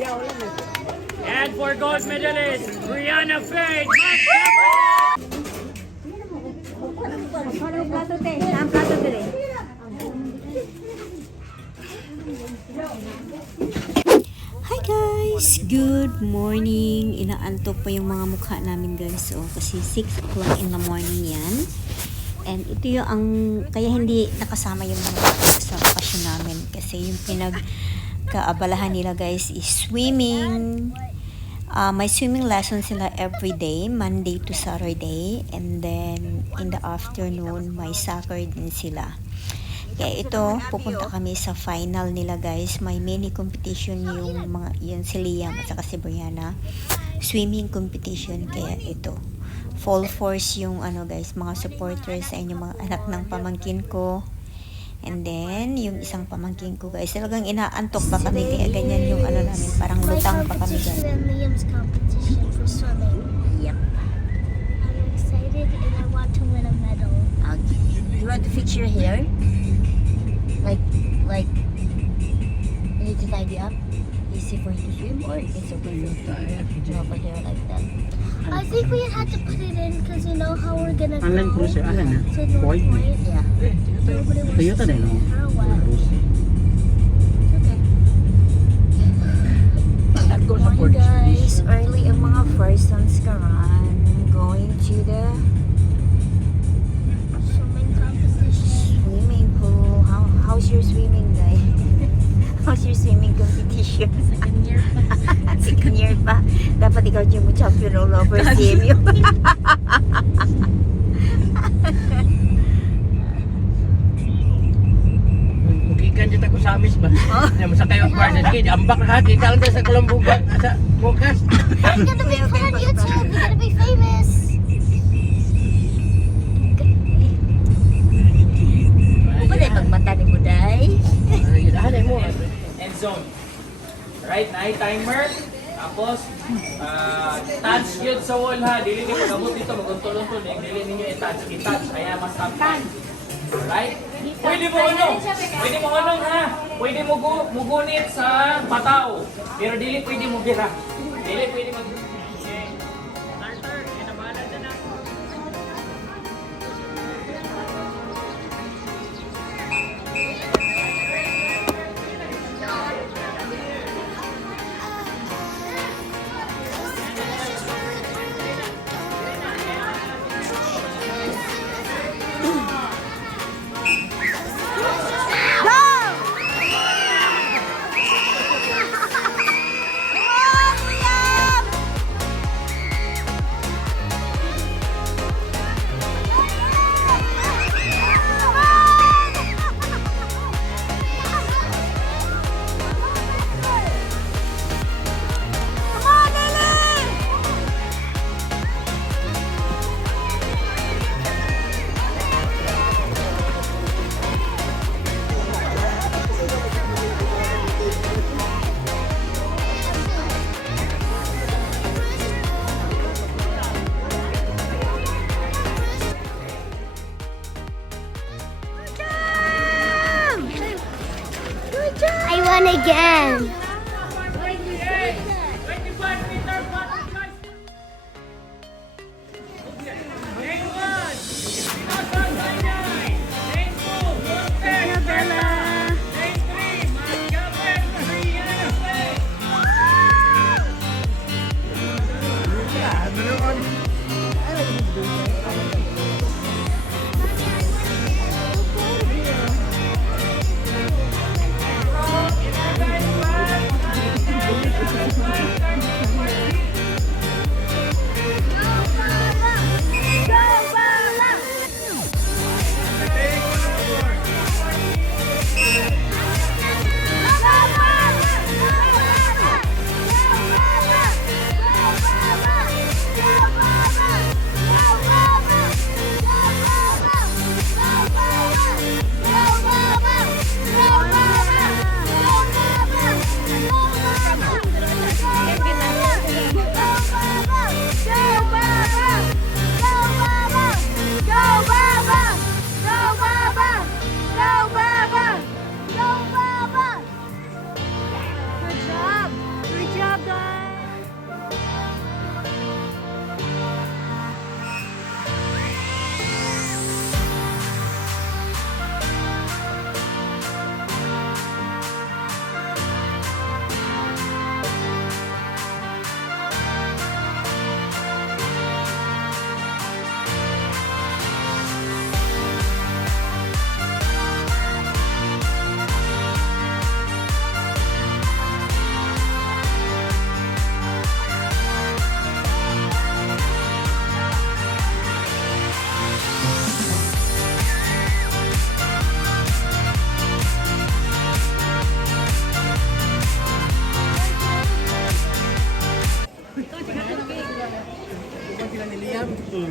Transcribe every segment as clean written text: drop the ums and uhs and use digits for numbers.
And for gold medalist, Brianna Faith. Hi guys! Good morning! Inaantok pa yung mga mukha namin guys. So, kasi 6 o'clock in the morning yan. And ito yung kaya hindi nakasama yung mga sa bakasyon namin. Kasi yung pinagkaabalahan nila guys is swimming. May swimming lesson sila every day, Monday to Saturday. And then, in the afternoon, may soccer din sila. Kaya ito, pupunta kami sa final nila guys. May mini competition yung si Liam at saka si Brianna. Swimming competition. Kaya ito. Full force yung guys, mga supporters sa inyong mga anak ng pamangkin ko. And then, yung isang pamangkin ko guys, talagang inaantok pa kami. Kaya ganyan yung namin, parang lutang pa kami guys. Liam's competition for swimming. Yep. I'm excited and I want to win a medal. Okay. You want to fix your hair? Like, you need to tidy up? Easy for you to swim or it's okay for you to drop a hair like that? I think we had to put it in because you know how we're gonna Online go cruiser, to North Point. Yeah. Nobody wants Toyota to din, no? for a while. Okay. Morning guys, early ang mga persons karan going to the Swimming competition. swimming pool. How's your swimming guys? How's your swimming competition? Second year pa. Second year pa. Dapat ikaw yung champion all over CMU. Mugikan dito ko sa amis ba? Yang masa kayo bar na sige, ambak na hati ka lang sa Colombuga sa bukas. It's gonna be put on YouTube. We're gonna be famous. Wala pagmata ni Buday. Ay, mo. End zone. Right, na timer. Tapos, touch yun sa wall ha. Dili niyo mag-abot dito, mag-untol-untol. Dili ninyo i-touch. Kaya mas tampan. Right? Pwede mo ha. Pwede mo mugunit sa patao. Pero dili pwede mo bira. Dili pwede mag... Okay. Starter, inabalan na na. I won again.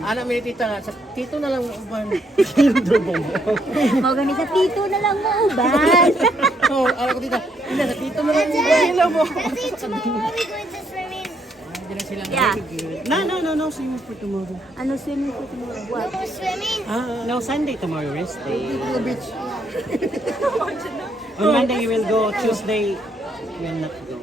anak mi tita nga sa tito na lang uban. Mau gani sa tito na lang mo uban. Oh, anak ko tita. Ina sa tito na lang uban nila mo. Daddy, tomorrow are we going to swimming? Hindi na sila Yeah. No, swimming for tomorrow. Ano swimming po tomorrow? No What? more swimming? No, Sunday tomorrow, rest day. The beach. On Monday we will go, Tuesday we will not go.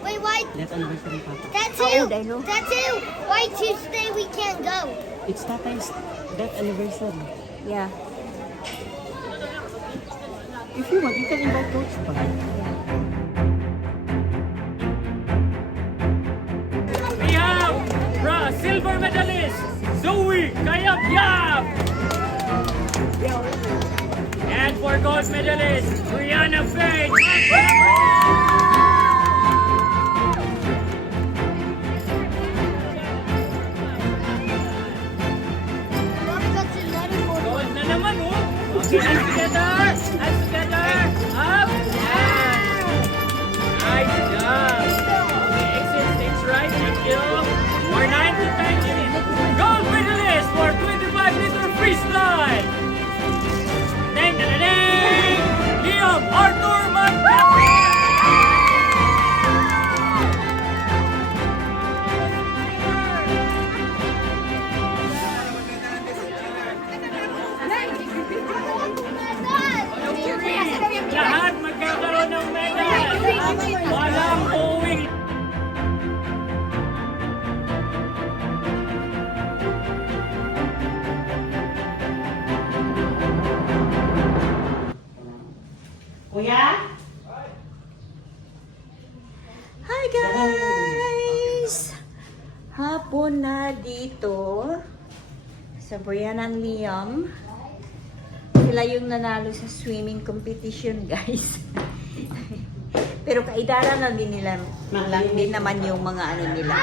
Wait, why? That anniversary, Papa. Tattoo! old, I know. Tattoo! Why Tuesday we can't go? It's Tatay's that anniversary. Yeah. If you want, you can invite Coach pa. We have silver medalist Zoe Kayap-Yap. And for gold medalist Brianna Faith. Mom got another one. Gold na naman oh. Okay, hands together. Hands together. Up. And nice job. Okay, exit stage right. Thank you. For 9 to 10 minutes. Gold medalist for 25-meter freestyle. Ding, ding, ding, ding. Liam Arthur Magdalena. Lahat magkakaroon ng medal. Walang uuwing. Hi guys! Hapon na dito sa Brianna and Liam. Sila yung nanalo sa swimming competition, guys. Pero kaidara na din nila. Lang din naman yung mga ano nila.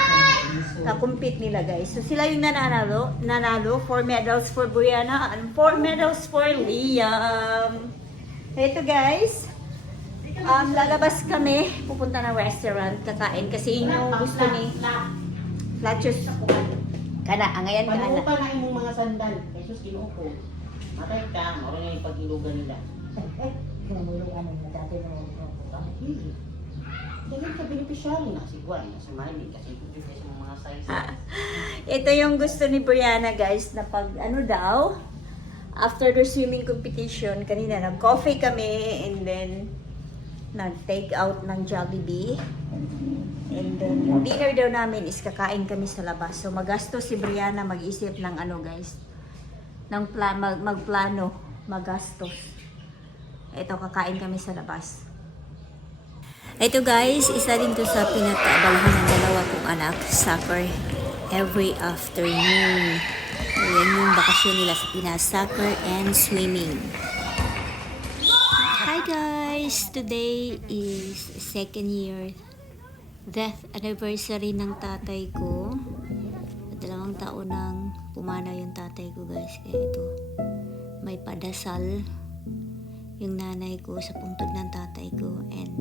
Na-compete nila, guys. So sila yung nanalo. 4 medals for Brianna and 4 medals for Liam. Ito, guys. Lalabas kami. Pupunta ng restaurant. Kakain. Kasi yun yung gusto ni Flatchus. Kana, angayan ka na. Panuupa na imong mga sandal. Jesus, kinuupo. Matay ka, mawala na yung pag-ilugan nila. Dahil ka beneficiary na si Juan, sa money, kasi ito sa mga size. Ito yung gusto ni Brianna, guys, na pag ano daw, after the swimming competition, kanina nag-coffee kami and then nag-take out ng Jollibee. And then yung dinner daw namin is kakain kami sa labas. So magastos si Brianna mag-isip ng ano, guys, ng magplano, magastos. Ito, kakain kami sa labas. Ito guys, isa din to sa pinagkaabalahan ng dalawa kong anak, soccer every afternoon. Ayan yung bakasyon nila sa Pinas, soccer and swimming. Hi guys! Today is second year death anniversary ng tatay ko. 2 taon nang pumanaw yung tatay ko, guys. Kaya ito, may padasal yung nanay ko sa pungtod ng tatay ko. And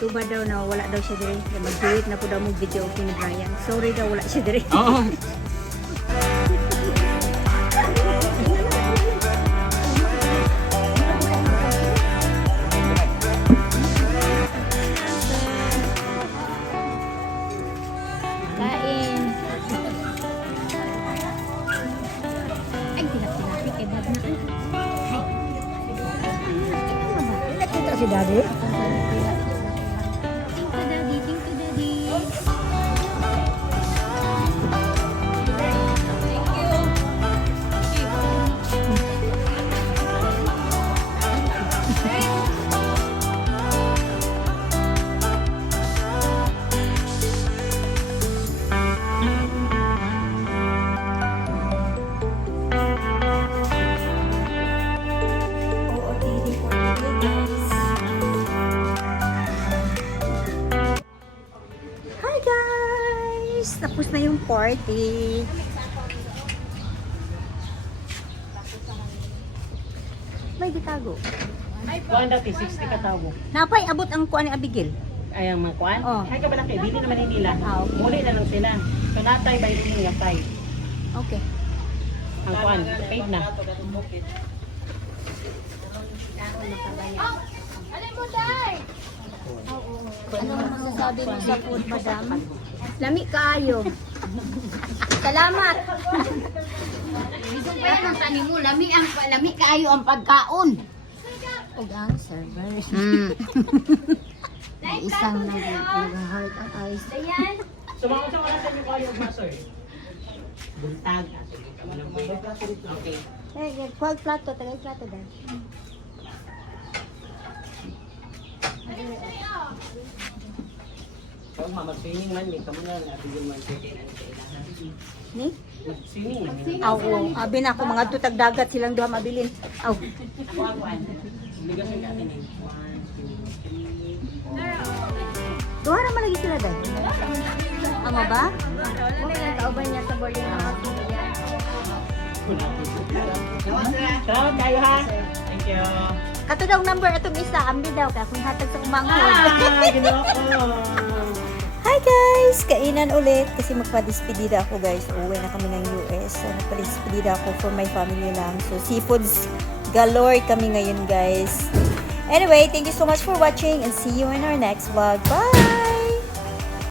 Tuba daw na wala daw siya dire. Mag-duet na po daw mo video okay ni Brian. Sorry daw wala siya dire. Oo. Kain. Ay, tinapin kay Bob na. Nakita si Daddy? Thank you, Daddy. Thank you, Daddy. Hi guys! Tapos na yung party. May ditago. Kuan dati 60 ka tawo. Napay abot ang kuan ni Abigail. Ay ang mga kuan. Oh. Ay ka ba laki, dili naman nila. Ah, okay. Muli na lang sila. So natay by rin nga tay. Okay. Ang kuan, paid na. Ano masasabi mo sa food, madam? Lami kaayo. Salamat. Kaya ng tanim mo, lami kaayo ang pagkaon. Og ang servers. May isang nag-heart ang eyes. Sumangon sa wala sa inyo kayo masoy. Buntag. Okay. Eh, kwag plato, tagay plato dahil. Kung mag-swimming man, may kamo na nabigyan man sa kailan. Ni? Mag-swimming man. Aw, abi na ako mga tutag dagat silang duha mabilin. Aw. Ako ang kuan. Obligasyon natin eh. 1, 2, 3. Duha ra man lagi sila dahil. Ama ba? Okay na kauban niya sa boarding house. Salamat kayo ha. Thank you. Kato daw number atong isa, ambi daw ka kung hatag sa umangkod. Ginawa ko. Hi guys! Kainan ulit kasi magpa-despedida ako guys. Uwi na kami ng US. So magpa-despedida ako for my family lang. So seafoods galore kami ngayon guys. Anyway, thank you so much for watching and see you in our next vlog. Bye!